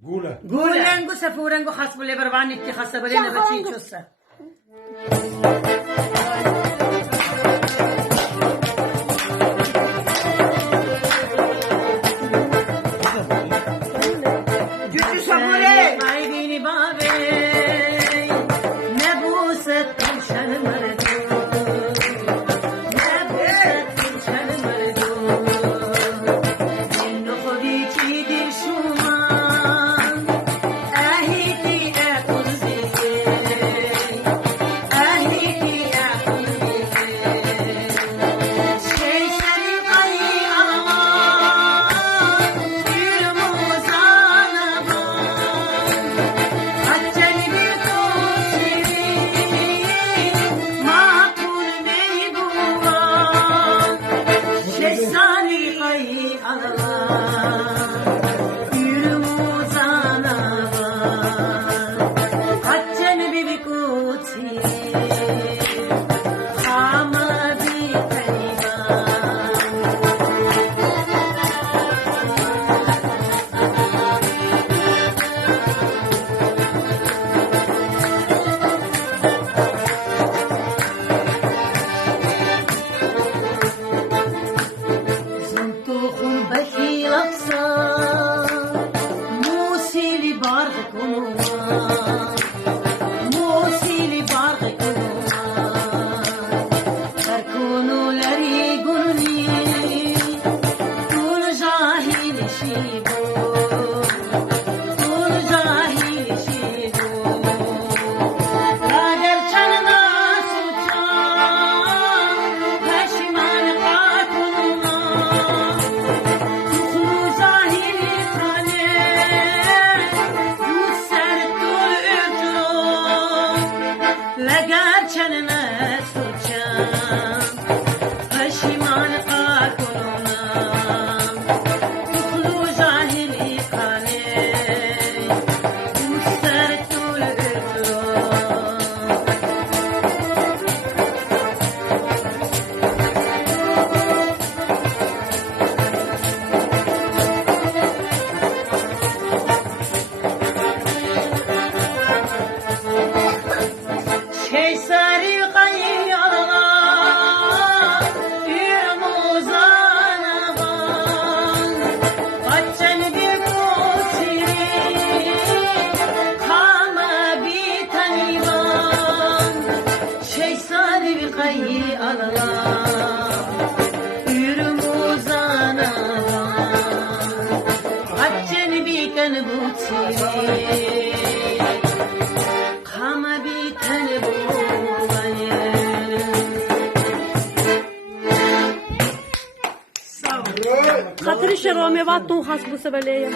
Gula. Gulengo safurango hasbule barvani ki hasabale bachi chosa. Güçlü sabure. Aydini babe. Ne bu settin şanmardu. Ne bu settin şanmardu. Zinno khodi ki dil şuma. خاطر شروع می بعد تو خاص بسه بله